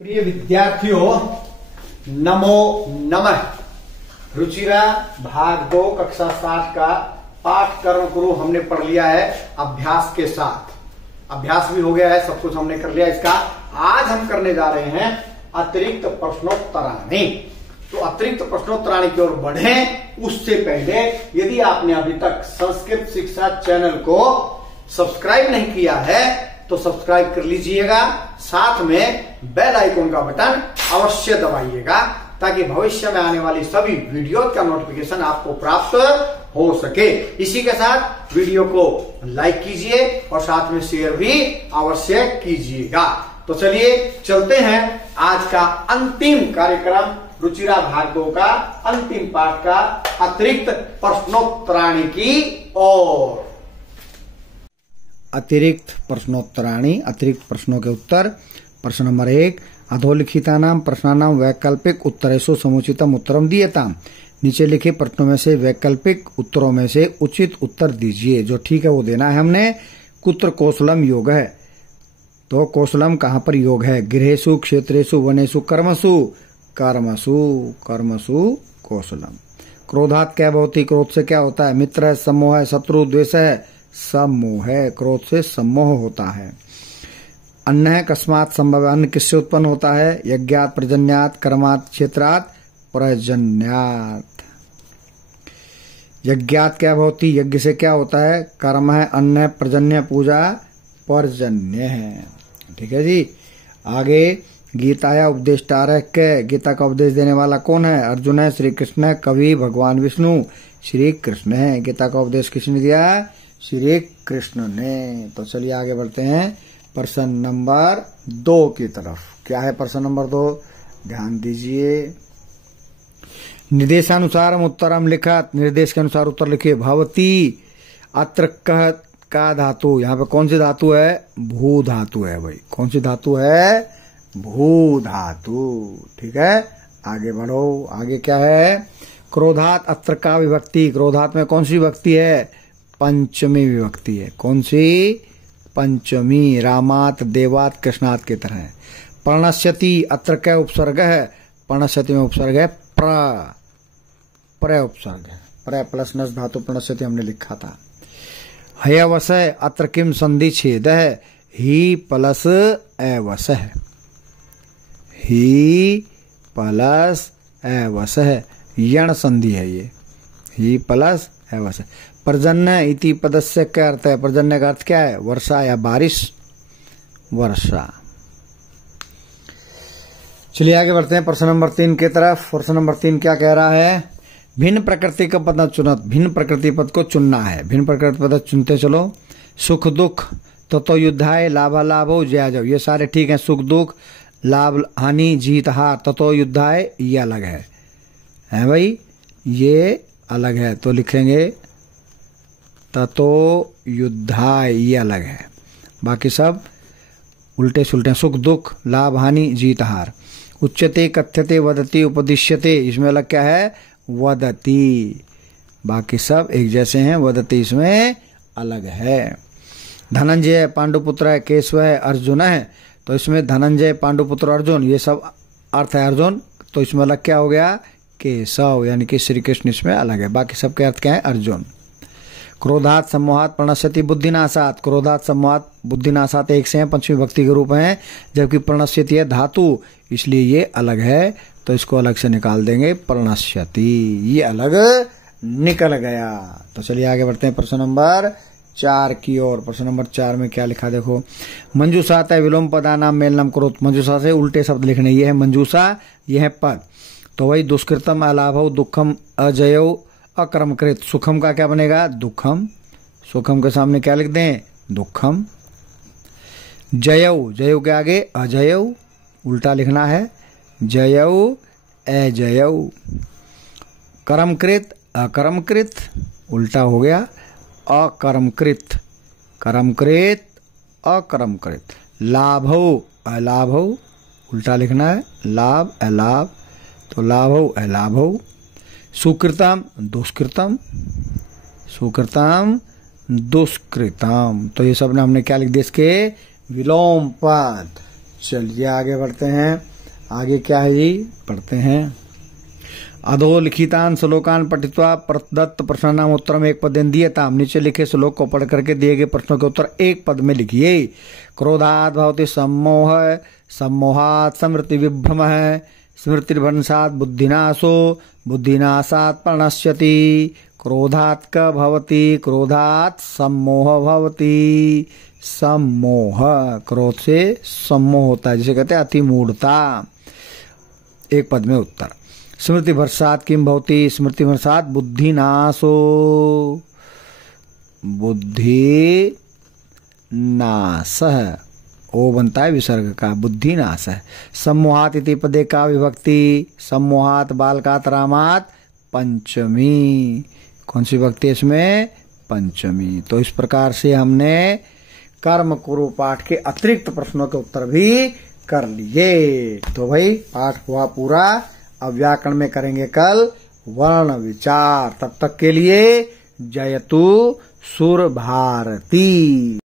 प्रिय विद्यार्थियों, नमो नमः। रुचिरा भाग 2 कक्षा 7 का पाठ कर्म गुरु हमने पढ़ लिया है अभ्यास के साथ। अभ्यास भी हो गया है, सब कुछ हमने कर लिया इसका। आज हम करने जा रहे हैं अतिरिक्त प्रश्नोत्तराणी। तो अतिरिक्त प्रश्नोत्तराणी की ओर बढ़े उससे पहले यदि आपने अभी तक संस्कृत शिक्षा चैनल को सब्सक्राइब नहीं किया है तो सब्सक्राइब कर लीजिएगा, साथ में बेल आइकन का बटन अवश्य दबाइएगा ताकि भविष्य में आने वाली सभी वीडियो का नोटिफिकेशन आपको प्राप्त हो सके। इसी के साथ वीडियो को लाइक कीजिए और साथ में शेयर भी अवश्य कीजिएगा। तो चलिए चलते हैं आज का अंतिम कार्यक्रम रुचिरा भाग 2 का अंतिम पाठ का अतिरिक्त प्रश्नोत्तराणी की ओर। अतिरिक्त प्रश्नोत्तराणी, अतिरिक्त प्रश्नों के उत्तर। प्रश्न नंबर 1, अधोलिखितानां प्रश्नानां वैकल्पिक उत्तरेषु समुचितम उत्तरम दीयताम्। नीचे लिखे प्रश्नों में से वैकल्पिक उत्तरों में से उचित उत्तर दीजिए। जो ठीक है वो देना है हमने। कुत्र कौशलम योग है, तो कौशलम कहाँ पर योग है? गृहेषु, क्षेत्रेषु, वनेषु, कर्मसु। कर्मसु, कर्मसु कौशलम। क्रोधात् क्या भवति? क्रोध से क्या होता है? मित्र है, सम्मोह है, शत्रु, द्वेष है, सम्मोह है। क्रोध से सम्मोह होता है। अन्न है, कस्मात् संभव। अन्न किससे उत्पन्न होता है? यज्ञात्, पर्जन्यात्, कर्मात्, क्षेत्रात्, पर्जन्यात्। यज्ञात् क्या भवति? यज्ञ से क्या होता है? कर्म है, अन्न है, पर्जन्य, पूजा, पर्जन्य है। ठीक है जी। आगे गीताया उपदेष्टार है के? गीता का उपदेश देने वाला कौन है? अर्जुन है, श्री कृष्ण है, कवि भगवान विष्णु श्री कृष्ण है। गीता का उपदेश किसने दिया? श्री कृष्ण ने। तो चलिए आगे बढ़ते हैं प्रश्न नंबर 2 की तरफ। क्या है प्रश्न नंबर 2? ध्यान दीजिए। निर्देशानुसार उत्तरम लिखा। निर्देश के अनुसार उत्तर लिखिए। भवती अत्र कह का धातु, यहाँ पे कौन सी धातु है? भू धातु है भाई। कौन सी धातु है? भू धातु। ठीक है, आगे बढ़ो। आगे क्या है? क्रोधात अत्र का विभक्ति। क्रोधात में कौन सी विभक्ति है? पंचमी विभक्ति है। कौन सी? पंचमी। रामात, देवात, कृष्णात की तरह है। प्रणश्यति अत्र क्या उपसर्ग है? प्रणश्यति में उपसर्ग है प्र उपसर्ग है। प्र प्लस नस धातु प्रणश्यति हमने लिखा था। हयवस अत्र किम संधि छेद है? ही प्लस एवस है। ही प्लस एवस है। यण संधि है ये। ही प्लस एवस है। पर्जन्य इति पदस्य क्या अर्थ है? पर्जन्य का अर्थ क्या है? वर्षा या बारिश, वर्षा। चलिए आगे बढ़ते हैं प्रश्न नंबर 3 की तरफ। प्रश्न नंबर 3 क्या कह रहा है? भिन्न प्रकृति का पद चुनत। भिन्न प्रकृति पद को चुनना है। भिन्न प्रकृति पद चुनते चलो। सुख दुख, ततो युद्धाय, लाभा लाभो, जया जय। ये सारे ठीक है। सुख दुख, लाभ हानि, जीत हार, ततो युद्धाय ये अलग है भाई, ये अलग है। तो लिखेंगे ततो युद्धाय ये अलग है। बाकी सब उल्टे सुलटे। सुख दुख, लाभ हानि, जीत हार। उच्यते, कथ्यते, वदति, उपदिश्यते, इसमें अलग क्या है? वदति। बाकी सब एक जैसे हैं। वदति इसमें अलग है। धनंजय पांडुपुत्र है, केशव है, अर्जुन है। तो इसमें धनंजय, पांडुपुत्र, अर्जुन ये सब अर्थ है अर्जुन। तो इसमें अलग क्या हो गया? केशव, यानी कि श्री कृष्ण इसमें अलग है। बाकी सबके अर्थ क्या है? अर्जुन। क्रोधात सम्मोहात प्रणश्यति बुद्धिनाशात। क्रोधात सम्मोहात बुद्धिनाशात एक से हैं, पंचमी भक्ति के रूप हैं, जबकि प्रणश्यति है धातु, इसलिए ये अलग है। तो इसको अलग से निकाल देंगे। प्रणश्यति ये अलग निकल गया। तो चलिए आगे बढ़ते हैं प्रश्न नंबर 4 की ओर। प्रश्न नंबर 4 में क्या लिखा देखो। मंजूषा है विलोम पदानाम मेलनम करोत। मंजूषा से उल्टे शब्द लिखने। ये है मंजूषा, ये है पद। तो वही दुष्कृतम, अलाभव, दुखम, अजयव, अकर्मकृत। सुखम का क्या बनेगा? दुखम। सुखम के सामने क्या लिख दें? दुखम। जयव, जयव के आगे अजयव, उल्टा लिखना है। जयव, अजयव। कर्मकृत, अकर्मकृत, उल्टा हो गया। अकर्मकृत, कर्मकृत, अकर्मकृत। लाभव, अलाभव, उल्टा लिखना है। लाभ, अलाभ, तो लाभव, अलाभव। सुकृतम, दुष्कृतम, सुकृतम, दुष्कृतम। तो ये सब ने हमने क्या लिख दिया? इसके विलोम पद। चलिए आगे बढ़ते हैं। आगे क्या है जी, पढ़ते हैं। अधोलिखितान श्लोकान पठित्वा प्रदत्त प्रश्नानाम उत्तरम एक पद दीयताम। नीचे लिखे श्लोक को पढ़ करके दिए गए प्रश्नों के उत्तर एक पद में लिखिए। क्रोधात् भवति सम्मोह, सम्मोहात् स्मृति विभ्रम, स्मृतिर्भंसात् बुद्धिनाशो, बुद्धिनाशात् प्रणश्यति। क्रोधात् क भवति, क्रोधात् सम्मोह भवति। सम्मोह, क्रोध से सम्मोह होता है, जिसे कहते हैं अति मूढ़ता। एक पद में उत्तर। स्मृति भरसात किम भवति, स्मृति भरसात बुद्धिनाशो, बुद्धि नाश, ओ बनता है विसर्ग का, बुद्धि नाश है। सम्मोहात इति पदे का विभक्ति, सम्मोहात बालकात रामात पंचमी। कौन सी विभक्ति इसमें, पंचमी। तो इस प्रकार से हमने कर्म कुरु पाठ के अतिरिक्त प्रश्नों के उत्तर भी कर लिए। तो भाई पाठ हुआ पूरा। अब व्याकरण में करेंगे कल वर्ण विचार। तब तक के लिए जयतु सुर भारती।